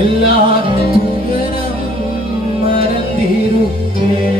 എല്ലാ മരത്തിരുത്തേ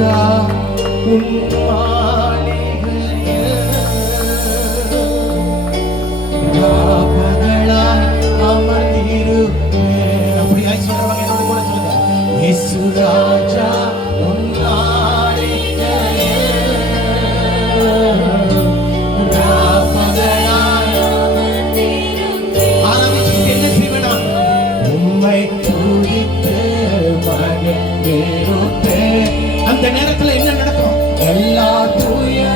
จากคุณมา Hallelujah.